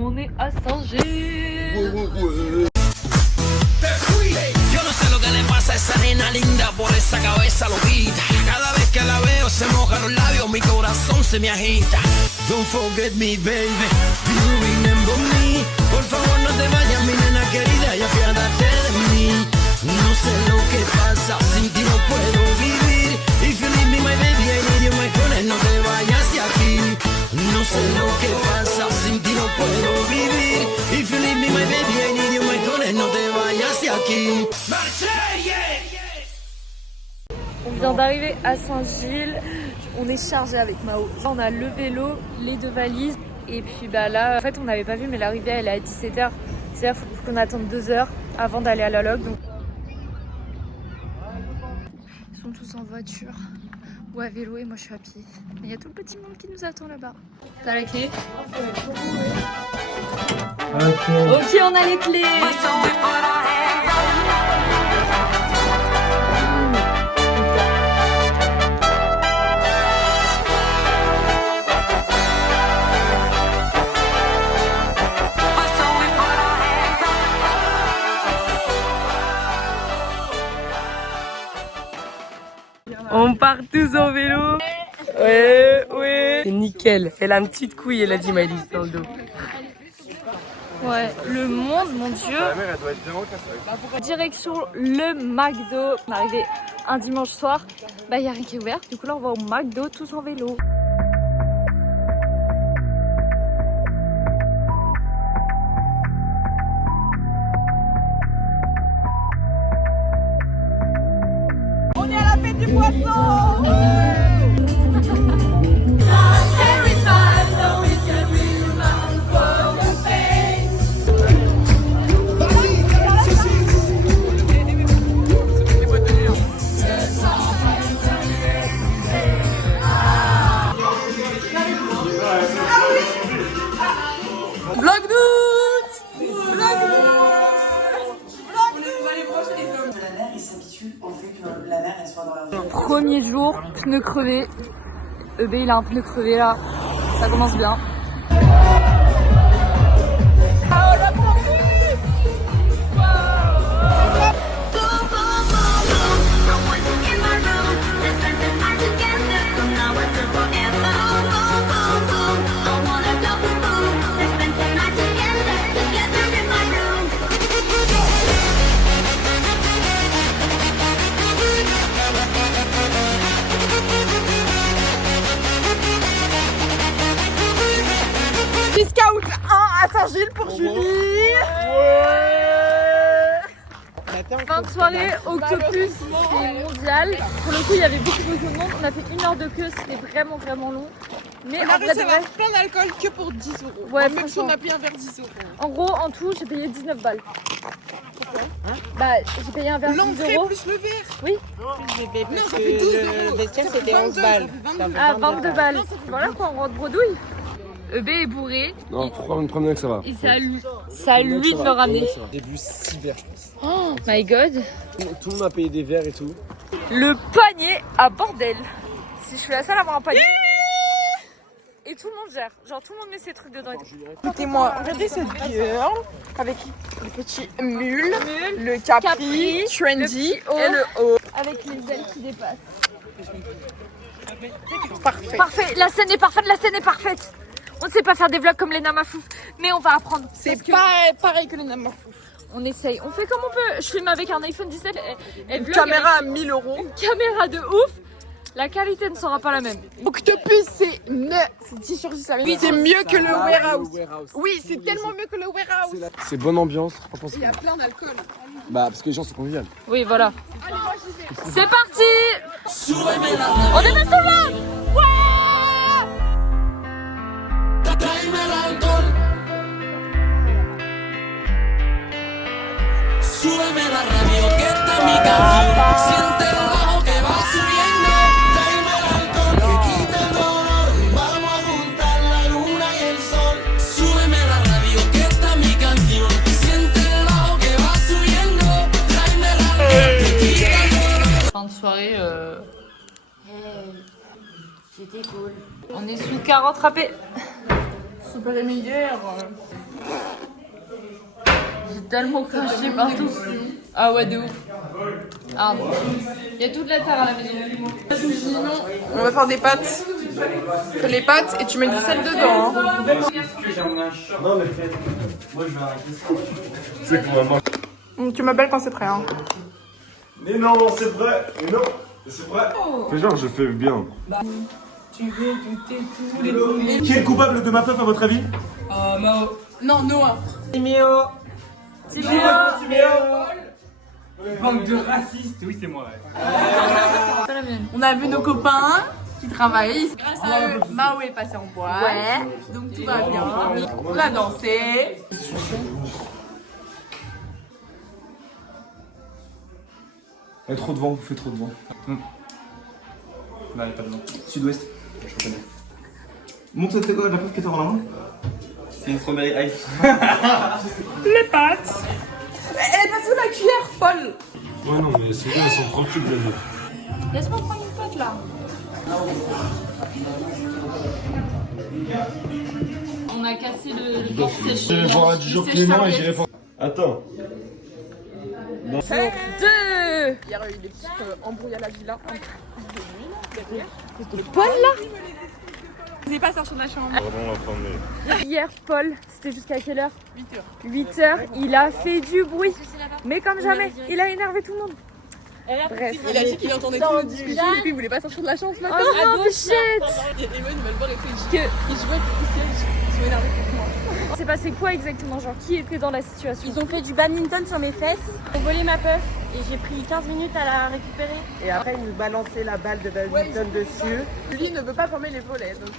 On est à Saint-Gilles. Yo no sé lo que le pasa a esa nena linda por esa cabeza loquita. Cada vez que la veo se moja los labios, mi corazón se me agita. Don't forget me, baby. Do you remember me? Por favor no te vayas, mi nena querida, y apiádate de mí. No sé lo que pasa, sin ti no puedo vivir. If you leave me, my baby, I need you, my honey, no te vayas de aquí. No sé lo que pasa, sin ti no puedo vivir. If you leave me, my baby, I need you, my honey, no te vayas de aquí. Marseille! On vient d'arriver à Saint-Gilles. On est chargé avec Mao. On a le vélo, les 2 valises. Et puis bah là, en fait on n'avait pas vu, mais l'arrivée elle est à 17h. C'est-à-dire qu'il faut qu'on attende 2 heures avant d'aller à la log. Donc... Ils sont tous en voiture ou à vélo et moi je suis à pied. Mais il y a tout le petit monde qui nous attend là-bas. T'as la clé? Ok, on a les clés. On part tous en vélo. Ouais, ouais. C'est nickel. Elle a une petite couille, elle a dit Maëlys dans le dos. Ouais, le monde, mon dieu. La mère, elle doit être bien haute. Direction le McDo. On est arrivé un dimanche soir. Bah, il n'y a rien qui est ouvert. Du coup, là, on va au McDo tous en vélo. On est à la fête du poisson. Premier jour, pneu crevé. EB il a un pneu crevé là. Ça commence bien. Scout 1 à Saint-Gilles pour Julie. Fin de soirée, Octopus, c'est mondial. Pour le coup, il y avait beaucoup de monde. On a fait 1 heure de queue, c'était vraiment long. Mais On a réussi à avoir plein d'alcool que pour 10 €. Ouais, même si on a payé un verre 10 €. En gros, en tout, j'ai payé 19 balles. Pourquoi Bah, j'ai payé un verre 10 L'entrée €. plus le verre. Oui. Non, ça fait 12 €. Le vestiaire c'était 11 balles. Ah, 22 balles. Voilà quoi, on rentre bredouille. EB est bourré. Non, faut prendre une promenade que ça va. Et c'est à lui de me ramener. J'ai bu 6 verres, je pense. Oh my god. Tout le monde m'a payé des verres et tout. Le panier à bordel. Si je suis la seule à avoir un panier. Et tout le monde gère. Genre tout le monde met ses trucs dedans. Écoutez-moi, regardez cette girl avec le petit mule, le capri, trendy le petit haut. et le haut. Avec les ailes qui dépassent. Parfait. Parfait, la scène est parfaite, la scène est parfaite. On ne sait pas faire des vlogs comme les Namafou, mais on va apprendre. C'est Parce que pas pareil que les Namafou. on essaye, on fait comme on peut. Je filme avec un iPhone 17 et Une vlog caméra à avec 1000 €. une caméra de ouf. La qualité ne sera pas la même. Octopus, c'est 10 sur 10. Oui, c'est mieux que le warehouse. Oui, c'est tellement mieux que le warehouse. C'est bonne ambiance, franchement. Il y a plein d'alcool. Bah, parce que les gens sont conviviales. Oui, voilà. C'est parti. On est tous là. Tráeme el alcohol. Súbeme la radio, que esta es mi canción. Siente el bajo que va subiendo. Tráeme el alcohol, que quita el dolor. Vamos a juntar la luna y el sol. Súbeme la radio, que esta es mi canción. Siente el bajo que va subiendo. Tráeme el alcohol, que quita el dolor. Fin de soirée. C'était cool. On est sous 40 râpés. Super Emilière. j'ai tellement craché partout. Ah ouais, de ouf. Ah non. Il y a toute la terre à la maison. On va faire des pâtes. Tu fais les pâtes et tu mets du sel dedans. Hein. C'est quoi, maman? Tu m'appelles quand c'est prêt. Hein. Mais non, c'est vrai. Mais non, c'est vrai. Fais genre, je fais bien. Tu veux goûter tous les trucs. Qui est le coupable de ma teuf à votre avis? Mao. Non, Noah. Timéo. C'est bien. Bande de racistes, oui c'est moi. Pas la mienne. On a vu nos copains qui travaillent. Grâce à eux, Mao est passé en boîte. Ouais. Donc tout va bien. On a dansé. Il y a trop de vent, vous faites trop de vent. Là, il n'y a pas de vent. Sud-ouest, je reconnais. Montre cette la preuve qui est dans la main. C'est une strawberry ice. Les pâtes. Elle est passée sous la cuillère, Paul. Ouais, non, mais c'est bien, elles sont tranquilles, les meufs. Laisse-moi prendre une pote là. On a cassé le bord séché. J'irai voir Dijon Clément et j'irai voir. Attends. Deux. Hier, il y a eu des petites embrouilles à la villa. Paul là. Je n'ai pas sorti de la chambre. Vraiment la fin de Hier, Paul, c'était jusqu'à quelle heure? 8h. 8h, il a fait du bruit. Mais comme jamais, il a énervé tout le monde. Bref. Il a dit qu'il entendait tout le discussion et puis il voulait pas sortir de la chambre ce matin. Oh non, shit. Et Emma, il va le voir et fait que ils jouaient ils sont énervés contre moi. C'est passé quoi exactement? Genre, qui était dans la situation? Ils ont fait du badminton sur mes fesses, ils ont volé ma puff et j'ai pris 15 minutes à la récupérer. Et après, ils nous balançaient la balle de badminton dessus. Julie ne veut pas former les volets donc.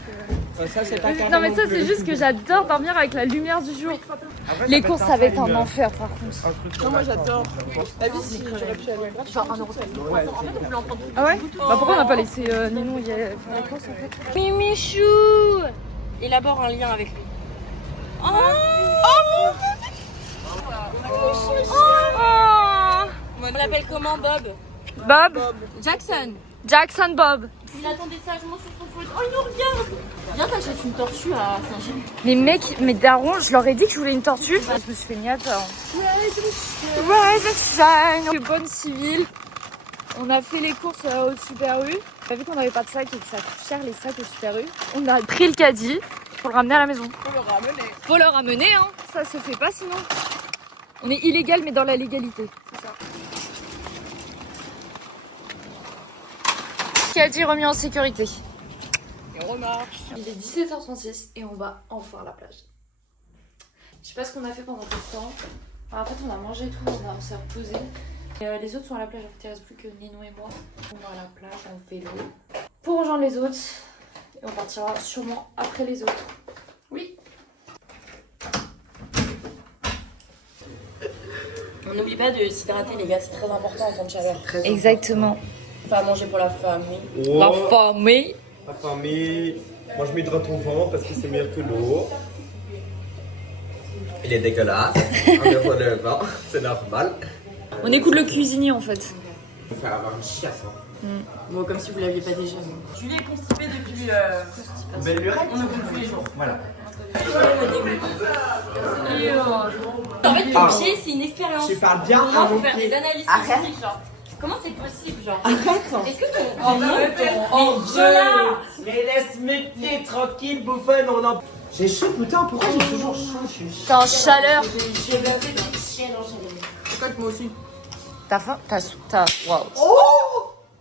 Ça, c'est pas carré Non mais ça plus. c'est juste que j'adore dormir avec la lumière du jour. Après, Les ça courses ça va être un enfer par contre. Non, moi j'adore. La vie, si j'aurais pu aller gratuit. Genre 1 euro. Ah ouais? Bah pourquoi on n'a pas laissé Ninon faire la course en fait? Mimichou élabore un lien avec lui. On l'appelle comment, Bob? Bob? Jackson. Jackson Bob. Il attendait sagement sur son fauteuil. Oh, il nous regarde. Viens, t'achètes une tortue à Saint-Gilles. Les mecs, mes darons, je leur ai dit que je voulais une tortue. Je me suis fait niata. Rise and shine. De bonne civile. On a fait les courses au Super U. On a vu qu'on n'avait pas de sac et que ça coûte cher les sacs au Super U. On a pris le caddie pour le ramener à la maison. Faut le ramener. Faut le ramener, hein. Ça se fait pas sinon. On est illégal mais dans la légalité. C'est ça. Caddie remis en sécurité. Et on remarche. Il est 17h36 et on va enfin à la plage. Je sais pas ce qu'on a fait pendant tout ce temps. En fait, on a mangé et tout, on s'est reposé. Et, les autres sont à la plage, en fait, il reste plus que Ninon et moi. On va à la plage en vélo pour rejoindre les autres. Et on partira sûrement après les autres. Oui. On n'oublie pas de s'hydrater, les gars, c'est très important en temps de chaleur. Exactement. Pas manger pour la famille. La famille. La famille. Moi, je m'hydrate au vent parce que c'est meilleur que l'eau. Il est dégueulasse, on est pour le vent, c'est normal. On écoute le cuisinier en fait. Il faut avoir une chiasse. Bon, comme si vous l'aviez pas déjà. Julie est constipée depuis. Belle lurette. On le compte tous les jours. Voilà. En fait, pompier, c'est une expérience. Tu parles bien Pour moi, à faut mon faire pied. des analyses Arrête. scientifiques, genre. Comment c'est possible, genre? Arrête. Est-ce que ton nom, Oh Zola. Mais laisse mes pieds tranquilles, bouffonne, on en... J'ai chaud, putain, pourquoi j'ai toujours chaud? Je suis T'es en chaleur. J'ai bavé des chiens dans le En fait, moi aussi. T'as faim? T'as. Waouh.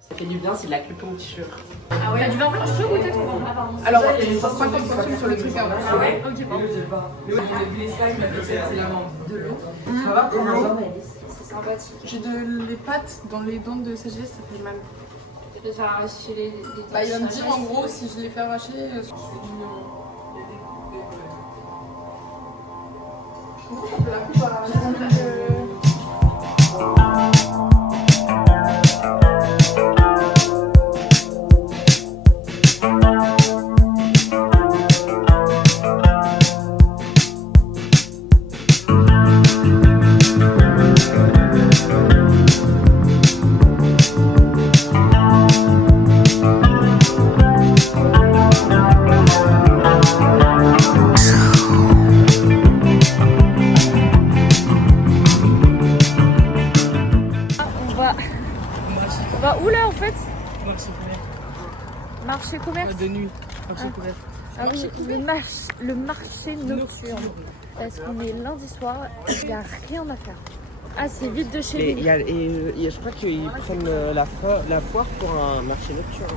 Ça fait du bien, c'est de l'acupuncture. Ah ouais, t'as du vin blanc chaud ou t'es trop? Ah pardon. Alors, il y a 50 centimes sur le truc avant. Ah ouais? Ok, bon. Ça va pour l'eau? C'est sympathique. J'ai les pattes dans les dents de sagesse, ça fait mal. Tu peux faire arracher les Bah, il va me dire en gros si je les fais arracher, c'est du. Comment ça fait la coupe à de nuit. Ah oui, le marché nocturne. Parce qu'on est lundi soir, il n'y a rien à faire. Ah, c'est vite de chez lui. Je crois qu'ils prennent la foire pour un marché nocturne.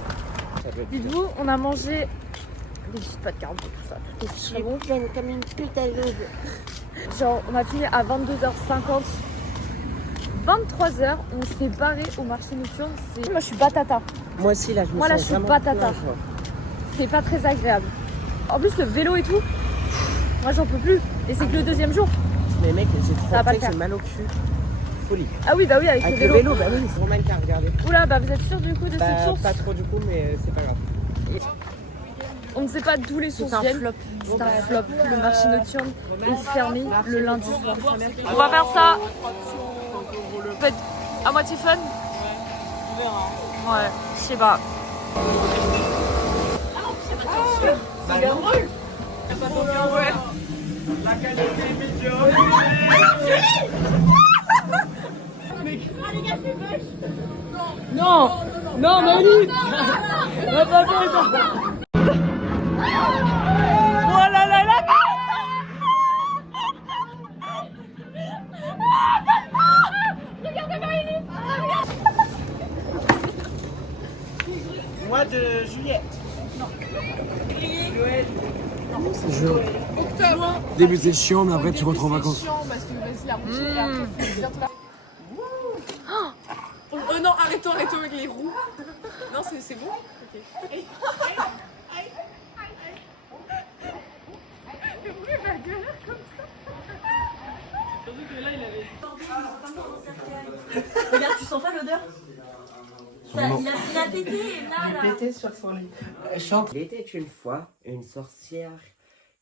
Dites-vous, on a mangé des petites pâtes carbo, tout ça. Tout est très bon. pleine comme une putain de Genre, on a fini à 22h50. 23h, on s'est barré au marché nocturne. Moi, je suis batata. Moi aussi, là, je me Moi, là, sens je suis vraiment batata. plus en joie. C'est pas très agréable. En plus, le vélo et tout, moi, j'en peux plus. Et c'est que le deuxième jour. Mais mec, j'ai Ça va pas le trop faire. j'ai mal au cul. Folie. Ah oui, bah oui, avec le vélo. Bah oui, c'est Romain qui a regardé. Oula, bah vous êtes sûr du coup de cette source? Pas trop du coup, mais c'est pas grave. On ne sait pas d'où les sources viennent. C'est un flop. Le marché nocturne est fermé le lundi soir. On va faire ça. Peut-être à moitié fun. Ouais, je sais pas. Non, non, Malice. Va pas faire ça. Oh là là là. Mois de juillet. C'est chaud. Début c'est chiant, mais après tu rentres en vacances. Oh non, arrêtons avec les roues. Non, c'est bon. Ok. Regarde, tu sens pas l'odeur? Ça, il a pété là. Pété sur son lit. Il était une fois une sorcière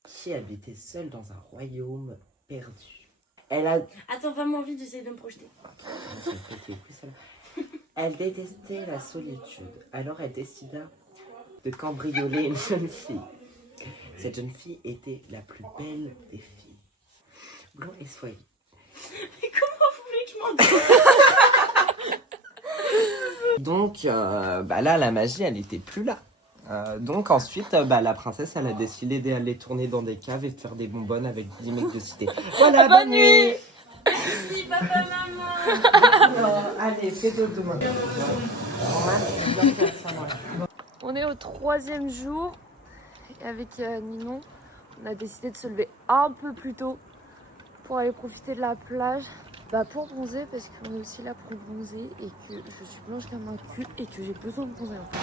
qui habitait seule dans un royaume perdu. Elle a... Attends, vraiment envie d'essayer de me projeter. Elle détestait la solitude. Alors elle décida de cambrioler une jeune fille. Cette jeune fille était la plus belle des filles. Blanc et soyeux. Mais comment vous voulez que je m'en dise? Donc là, la magie, elle n'était plus là. Donc ensuite, la princesse, elle a décidé d'aller tourner dans des caves et de faire des bonbonnes avec 10 mecs de cité. Voilà, bonne nuit. Merci papa, maman. Allez, fais dodo maintenant. On est au 3e jour. Et avec Ninon, on a décidé de se lever un peu plus tôt pour aller profiter de la plage. Pour bronzer, parce qu'on est aussi là pour bronzer et que je suis blanche comme un cul et que j'ai besoin de bronzer en fait.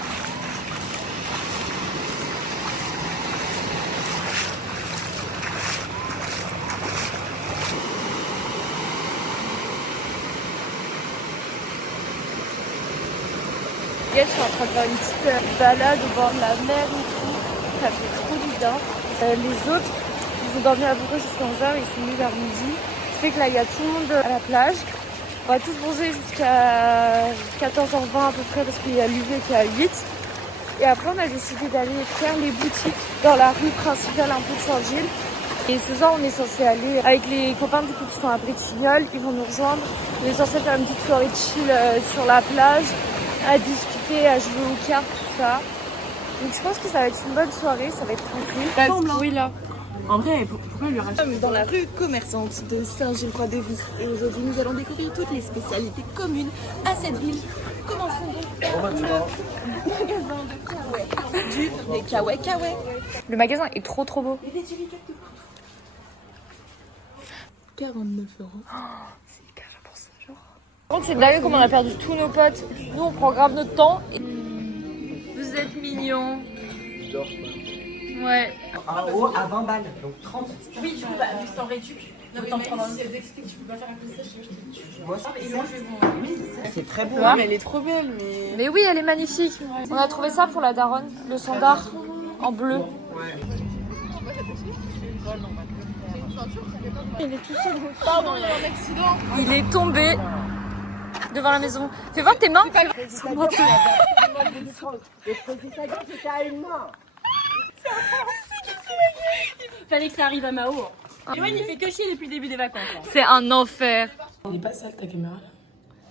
Je suis en train de faire une petite balade au bord de la mer et tout. Ça fait trop du bien. Les autres, ils ont dormi à peu près jusqu'à 11h, ils sont venus vers midi. Ce qui fait que là, il y a tout le monde à la plage. On va tous bronzer jusqu'à 14h20 à peu près parce qu'il y a l'UV qui est à 8. Et après, on a décidé d'aller faire les boutiques dans la rue principale un peu de Saint-Gilles. Et ce soir, on est censé aller avec les copains du coup qui sont à Bretignolles. Ils vont nous rejoindre. On est censé faire une petite soirée chill sur la plage, à discuter, à jouer aux cartes, tout ça. Donc je pense que ça va être une bonne soirée, ça va être tranquille. Oui, là. En vrai, pourquoi lui racheter? Nous sommes dans la rue commerçante de Saint-Gilles-Croix-de-Vie et aujourd'hui nous allons découvrir toutes les spécialités communes à cette ville. Commençons donc par le magasin de Kawaii. Des Kawaii. Le magasin est trop beau. 49 €. C'est hyper cher pour ça, genre. Par contre, c'est dingue comme on a perdu tous nos potes. Nous, on prend grave notre temps. Vous êtes mignons. Ouais. En haut, à 20 balles, donc 30. Oui, du coup, vu que c'est en réduc, autant prendre un. Dès que tu peux pas faire un peu sèche, je te tue. Moi, c'est très beau. Ouais, mais elle est trop belle, mais... Mais oui, elle est magnifique. On a trouvé ça pour la daronne, le sandar en bleu. Il est tout seul. Pardon, il y a un accident. Il est tombé devant la maison. Fais voir tes mains. J'étais à une main. Fallait que ça arrive à Mao. Yoann, il fait que chier depuis le début des vacances. C'est un enfer. Elle est pas sale ta caméra là?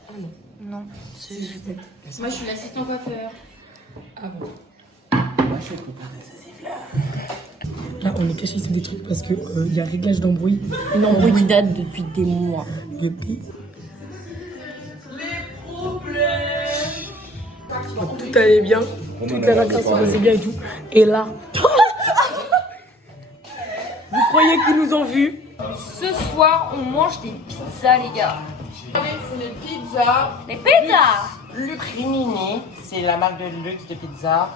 Ah non. Non. Moi, je suis l'assistant coiffeur. Ah bon. Moi, je Là, on est cachés sous des trucs parce que y a réglage d'embrouille. Une embrouille qui date depuis des mois. Depuis. Tout allait bien. Toutes les vacances se passaient bien et tout. Et là. Vous croyez qu'ils nous ont vus? Ce soir, on mange des pizzas, les gars. C'est les pizzas. Les pizzas! Lucrimini, c'est la marque de luxe de pizza.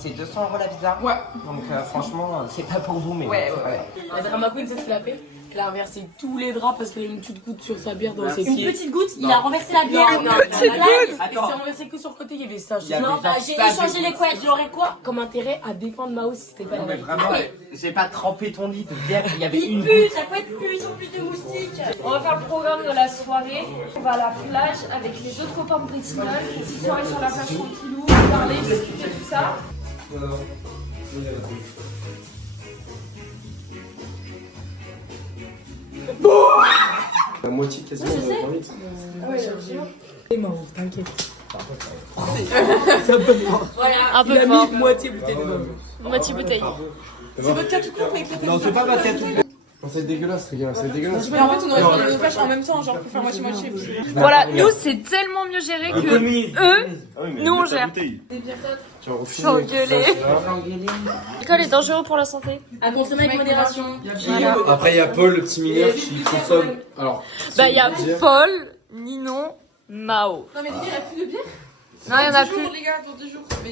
C'est 200 € la pizza. Ouais. Donc franchement, c'est pas pour vous, mais Ouais, c'est pas ouais. grave. La drama queen, c'est ce qu'il a fait. Elle a renversé tous les draps parce qu'elle a une petite goutte sur sa bière dans ses pieds. Une petite goutte, il a renversé la bière. Une petite goutte. Attends. C'est renversé que sur le côté, il y avait ça. Non, bah, j'ai échangé les couettes. J'aurais quoi comme intérêt à défendre Mao si c'était pas Non, la mais même? vraiment, j'ai pas trempé ton lit de bière, il y avait une Il pue, sa couette pue, ils ont plus de moustiques. On va faire le programme de la soirée. On va à la plage avec les autres copains de Bretignolles. Petite soirée sur la plage tranquillou, parler, discuter, tout ça. La moitié quasiment. C'est Mao, t'inquiète. Un Il peu a fort. mis moitié bouteille de Mao. Moitié bouteille. C'est votre cas tout court, mais peut-être. Non, c'est pas ma tête. Non, c'est dégueulasse, les gars, c'est dégueulasse. Mais en fait, on aurait fait nos fâches en même temps, genre pour faire moitié-moitié. Voilà, nous, c'est tellement mieux géré que eux, nous, on gère. Sans gueuler. L'alcool est dangereux pour la santé. À consommer avec modération. Après, il y a Paul, le petit mineur, qui consomme. Alors, Bah, il y a Paul, Ninon, Mao. Non, mais les gars, il n'y a plus de bière. Non, il y en a 10 plus. jours, les gars, dans 2 jours. Mais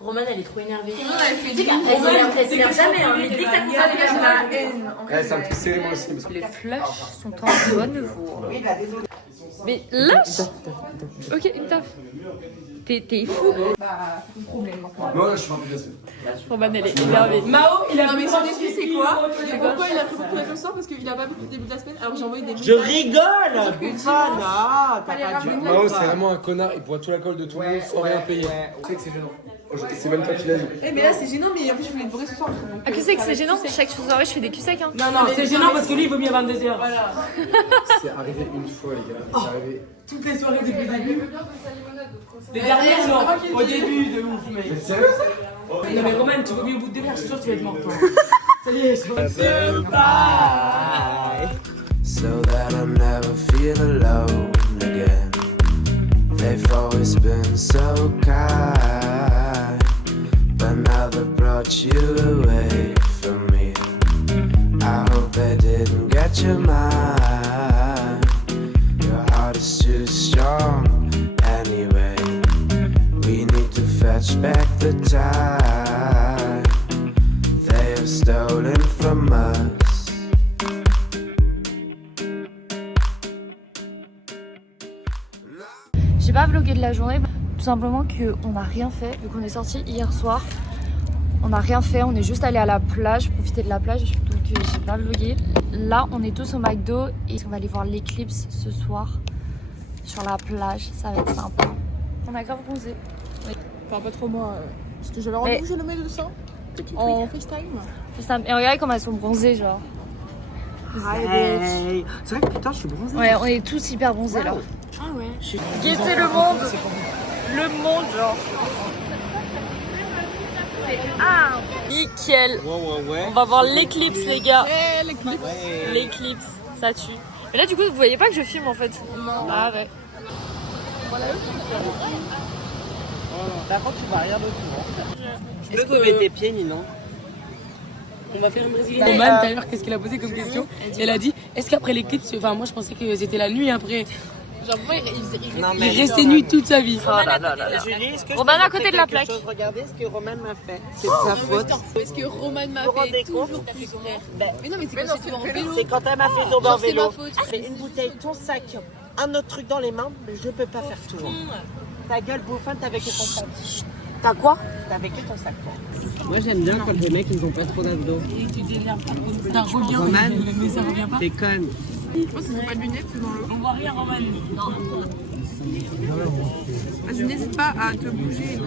Romane, elle est trop énervée. non, elle fait Tu sais qu'elle s'énerve jamais, hein, mais dès que ça concerne les gars, la haine. ouais, ça me fait serrer moi aussi. Parce que... Les flashs sont en bonne voie. Mais lâche. Ok, une taf. T'es fou. Bah, c'est un problème maintenant. Non, là, je suis pas plus facile. Roman, elle est énervée. Mao, il a Non, mais mis son excuse, c'est quoi? C'est pourquoi il a pris beaucoup le soir? Parce qu'il a pas bu depuis le début de la semaine. Alors j'ai envoyé des Je rigole, Bouffane. Ah, t'as Fallait pas dû. ramener de Mao, l'alcool. c'est vraiment un connard, il boit tout l'alcool de tout le monde sans rien payer. Tu sais que c'est gênant. C'est même toi qui l'as dit. Eh, mais là, c'est gênant, mais en plus, je voulais te bourrer ce soir. Ah, qu'est-ce que c'est que c'est gênant? Chaque soirée, je fais des culs secs. Hein. Non, c'est gênant parce que lui, il vaut mieux à 22h. Voilà. C'est arrivé une fois, les gars. C'est arrivé. Toutes les soirées depuis le début. Les dernières, non. Au début, de ouf, mec. Mais sérieux? Non, mais Roman, tu vas mieux au bout de 2 verres, je suis sûr que tu vas être mort, toi. Ça y est, je crois. So that I never feel alone again. They've always been so kind, but now they've brought you away from me. I hope they didn't get your mind. Your heart is too strong anyway. We need to fetch back the time they have stolen from us. J'ai pas vlogué de la journée, tout simplement qu'on n'a rien fait. Vu qu'on est sorti hier soir, on n'a rien fait. On est juste allé à la plage, profiter de la plage. Donc j'ai pas vlogué. Là, on est tous au McDo et on va aller voir l'éclipse ce soir sur la plage. Ça va être sympa. On a grave bronzé. Enfin, pas trop moi. Parce que j'avais rendez-vous chez le médecin. En FaceTime. Et regardez comme elles sont bronzées, genre. Hey. C'est vrai que putain, je suis bronzée. Ouais, on est tous hyper bronzés là. Ah ouais. Guettez le monde. Le monde, genre. Ah, nickel. Ouais. On va voir l'éclipse, les gars. Eh, l'éclipse. L'éclipse, ça tue. Mais là, du coup, vous voyez pas que je filme en fait? Non. Ah ouais. Par contre, tu vois rien de tout. Je peux te mettre tes pieds, Ninon. On va faire une brésilienne. Roman, tout à l'heure, qu'est-ce qu'elle a posé comme question? Elle a dit, est-ce qu'après l'éclipse, enfin, moi je pensais que c'était la nuit après. Genre, pourquoi il Il restait nuit toute sa vie. Julie, est-ce que Roman à côté de la plaque. Regardez ce que Roman m'a fait. C'est de sa faute. Est-ce que Roman m'a Vous vous rendez fait compte? toujours plus frère? Mais non, mais c'est quand c'est en vélo. C'est quand elle m'a fait tomber en Genre, c'est vélo. ma faute. C'est une bouteille, ton sac, un autre truc dans les mains, mais je peux pas faire tout. Ta gueule bouffante, t'avais que ton sac. T'as quoi? T'avais que ton sac. Moi j'aime bien quand les mecs ils ont pas trop d'abdos. Et tu t'énerves pas comme ça. Reviens, Roman, mais ça revient pas. t'es conne. Moi, c'est pas de lunettes, c'est dans l'eau. On voit rien, Roman. Vas-y, n'hésite pas à te bouger.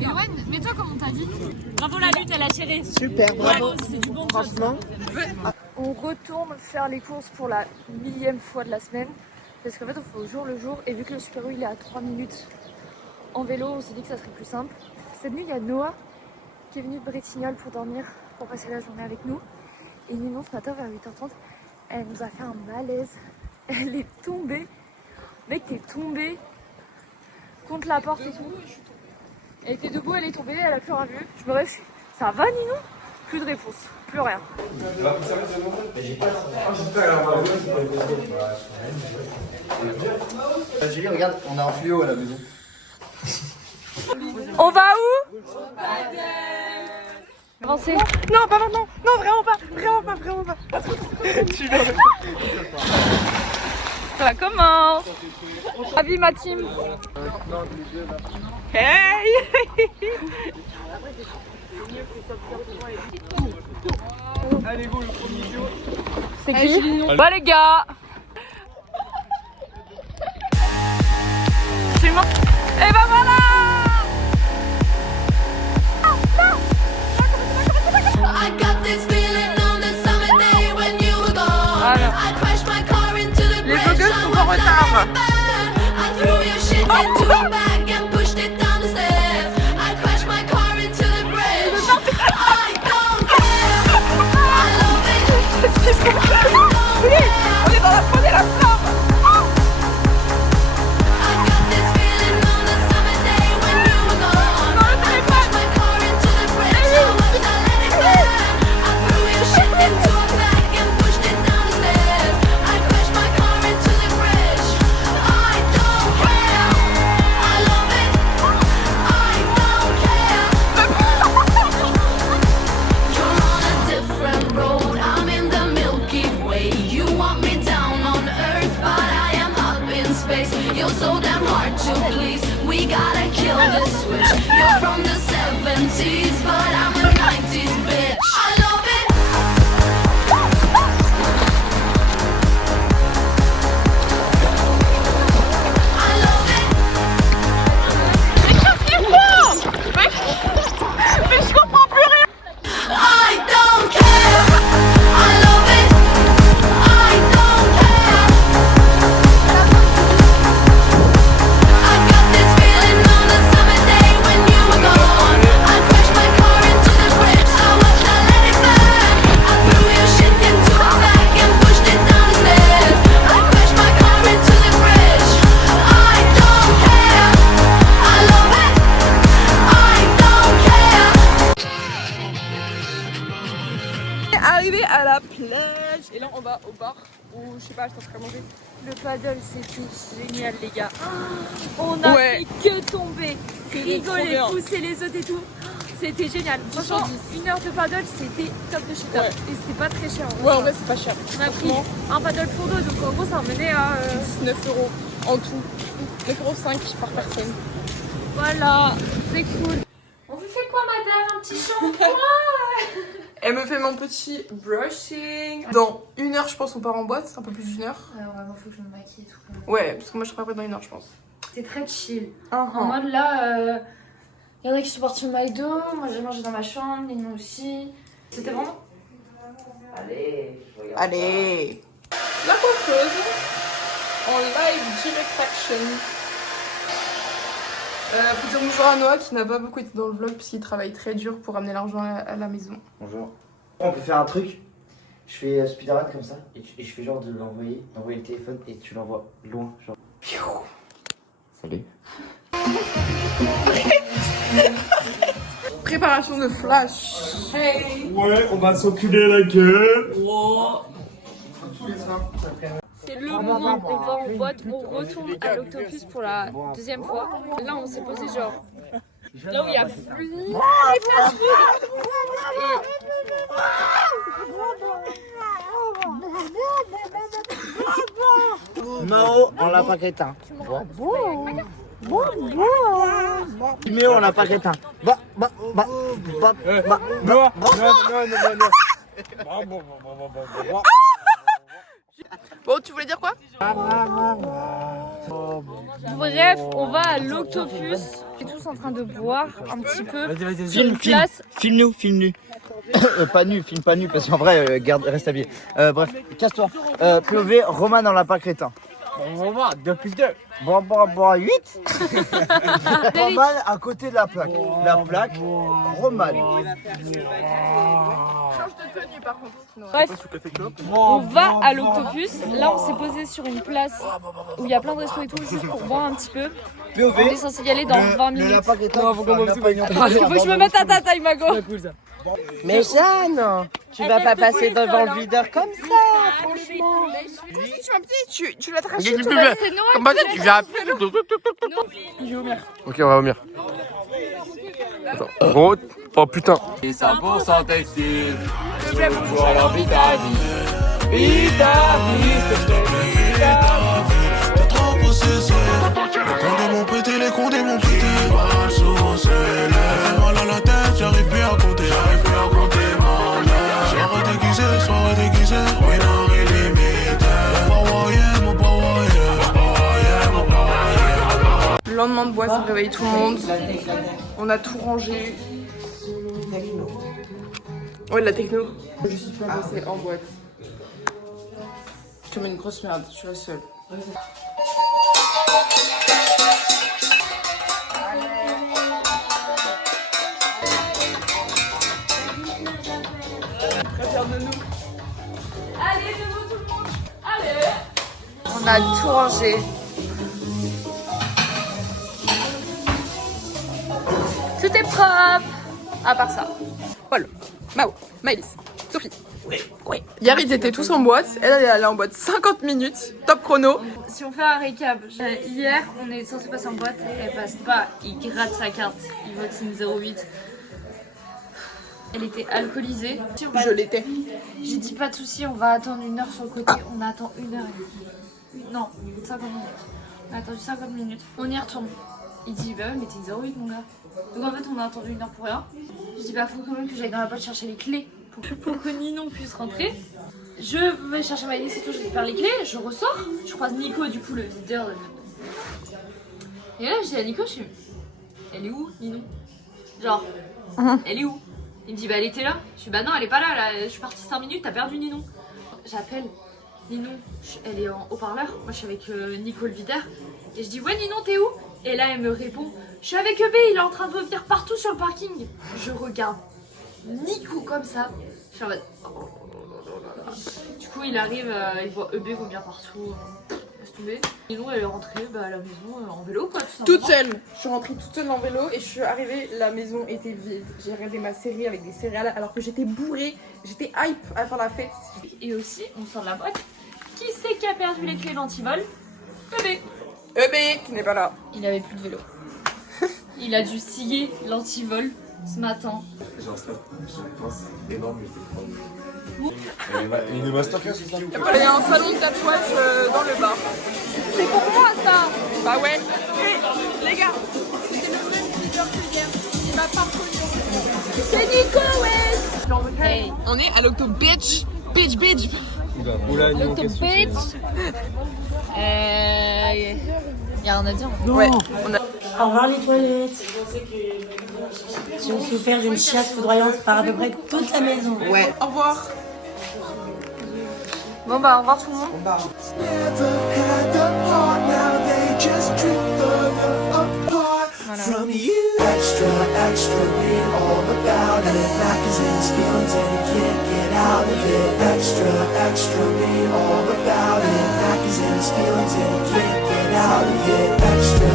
Yoann, mets-toi comme on t'a dit. Bravo la lutte, elle a tiré. Super, bravo. C'est du bon. Franchement. On retourne faire les courses pour la 1000e fois de la semaine. Parce qu'en fait, on fait au jour le jour. Et vu que le Super U il est à 3 minutes en vélo, on s'est dit que ça serait plus simple. Cette nuit, il y a Noah qui est venue de Bretignolles pour dormir, pour passer la journée avec nous. Et Ninon, ce matin vers 8h30, elle nous a fait un malaise. Elle est tombée. Mec, t'es tombée contre la porte et tout. Elle était debout, elle est tombée, elle a plus rien vu. Je me réfléchis. Ça va, Ninon? Plus de réponse, plus rien. Julie, regarde, on a un fluo à la maison. On va où? Avancez. Non, pas maintenant. Non, vraiment pas. Vraiment pas. Ça commence. Ravi ma team. Hey. Allez, go, le premier duo. C'est qui? Bah les gars. Je suis mort. Et bah voilà. I got this feeling on the summer day when you were gone. I crashed my car into the bridge. Les blogueuses sont en retard. I threw your shit into a bag and pushed it down the stairs. I crashed my car into the bridge. I don't care. I love it. On est dans la première flamme. I got this feeling on the summer day when you were gone. I crashed my car into the bridge. I watched I let it burn. I threw your shit into a bag and pushed it down the stairs. I crashed my car into the bridge. I don't care. I love it. I don't care. You're on a different road. I'm in the Milky Way. You want me down on Earth, but I am up in space. You're so damn hard to please. We gotta kill this switch. You're from the 70s, but I'm a 90s bitch. I love it. I love it. Mais je comprends plus rien. I don't care. I love it. I don't care. I got this feeling on a summer day when you were gone. I crashed my car into the bridge. I watched I let it burn. I threw your shit into a bag and pushed it down the stairs. I crashed my car into the bridge. I don't care. I love it. I don't care. Arrivé à la plage. Et là, on va au bar où je sais pas, je suis en train de manger. Le paddle c'était génial les gars. On a fait que tomber, rigoler, pousser les autres et tout. C'était génial. Franchement, 1 heure de paddle c'était top de chez top. Et c'était pas très cher. Ouais, en vrai, c'est pas cher. On a pris un paddle pour deux, donc en gros ça revenait à 19 € en tout. 9,5 € par personne. Voilà, c'est cool. On vous fait quoi madame? Un petit shampoing? Elle me fait mon petit brushing. Dans 1 heure, je pense, on part en boîte. Un peu plus d'1 heure. Ouais, vraiment faut que je me maquille et tout. Ouais, parce que moi, je serai pas prête dans 1 heure, je pense. C'était très chill. En mode là, il y en a qui sont partis au McDo, moi j'ai mangé dans ma chambre, et nous aussi. C'était vraiment... Allez. La coiffeuse. En live direct action. Faut dire bonjour à Noah qui n'a pas beaucoup été dans le vlog parce qu'il travaille très dur pour amener l'argent à la maison. Bonjour. On peut faire un truc. Je fais Spider-Man comme ça et je fais genre de d'envoyer le téléphone et tu l'envoies loin. Genre. Salut. Préparation de flash. Hey. Ouais, on va s'enculer la gueule. C'est le moment, on va en boîte, on retourne à l'Octopus pour la 2e fois. Là on s'est posé genre là où il y a plus les fast food. Mao, on l'a pas crétin. Mais on l'a pas crétin. Bon, tu voulais dire quoi? Bref, on va à l'Octopus. On est tous en train de boire un petit peu. Filme-nous. Pas nu, filme pas nu, parce qu'en vrai, reste habillé. Bref, casse-toi. POV, Roman en lapin crétin. Roman, 2 plus 2. Bon, 8. Roman à côté de la plaque. La plaque, Roman. Bref, on va à l'Octopus. Là, on s'est posé sur une place où il y a plein de restos et tout, juste pour boire un petit peu. On est censé y aller dans 20 minutes. Non, faut qu'on boive Il faut que je me mette à ta taille, Mago. Mais Jeanne, tu vas pas passer devant le videur comme ça, franchement. Tu l'as traché. C'est Noël. Tu viens à pied. Ok, on va vomir. Attends. Oh putain. Et 100% textile. Je vais pouvoir leur vitamine. Vitamine, s'il te plaît. T'es trop possessé. Les condés m'ont pété. Mal saucé. Fait mal à la tête, j'arrive plus à compter. Soirée déguisée, winner illimité. Mon power, Le lendemain de boîte, on réveille tout le monde. On a tout rangé. Ouais, de la techno. Je suis pas passée en boîte. Je te mets une grosse merde, je suis la seule. Très fière de nous. Allez, debout tout le monde. Allez. On a tout rangé. Tout est propre. À part ça. Paul, Mao, Maëlys, Sophie. Oui. Hier, ils étaient tous en boîte. Elle est allée en boîte 50 minutes. Top chrono. Si on fait un récap, hier on est censé passer en boîte, elle passe pas, il gratte sa carte, il vote signe 08. Elle était alcoolisée. Je l'étais. J'ai dit pas de soucis, on va attendre 1 heure sur le côté, on attend 1 heure et demie. Non, 50 minutes. On a attendu 50 minutes. On y retourne. Il dit bah ouais mais t'es 08 mon gars. Donc en fait on a attendu 1 heure pour rien. Je dis bah faut quand même que j'aille dans la boîte chercher les clés pour que Ninon puisse rentrer. Je vais chercher ma liste et tout, je récupère les clés, je ressors, je croise Nico du coup le videur. Et là je dis à Nico, je dis elle est où Ninon? Genre, elle est où? Il me dit bah elle était là. Je dis bah non elle est pas là, je suis partie 5 minutes, t'as perdu Ninon. J'appelle Ninon, elle est en haut-parleur, moi je suis avec Nico le videur. Et je dis ouais Ninon t'es où? Et là elle me répond, je suis avec EB, il est en train de revenir partout sur le parking. Je regarde Nico comme ça, je suis en mode... Du coup il arrive, il voit EB vomir partout, laisse tomber. Ninon elle est rentrée à la maison en vélo quoi, tout simplement. Toute seule. Je suis rentrée toute seule en vélo et je suis arrivée, la maison était vide. J'ai regardé ma série avec des céréales alors que j'étais bourrée, j'étais hype à faire la fête. Et aussi, on sort de la boîte. Qui c'est qui a perdu les clés d'antivol? EB. EB qui n'est pas là. Il avait plus de vélo. Il a dû scier l'antivol ce matin. Genre ça, je pense énorme, mais une masterclass c'est ça? Il y a un salon de tatouage dans le bar. C'est pour moi ça. Bah ouais. Et les gars, c'était le même leader que hier. Il m'a pas reconnu. C'est Nico, ouais. Hey. On est à l'Octo Beach. Beach. L'Octo Beach. Y'a rien à dire. Ouais. Au revoir les toilettes. J'ai souffert d'une chiasse foudroyante par à peu près toute la maison. Ouais. Au revoir. Bon bah au revoir tout le monde. From you, extra, read all about it. Back is in his feelings and he can't get out of it. Extra, read all about it. Back is in his feelings and he can't get out of it. Extra.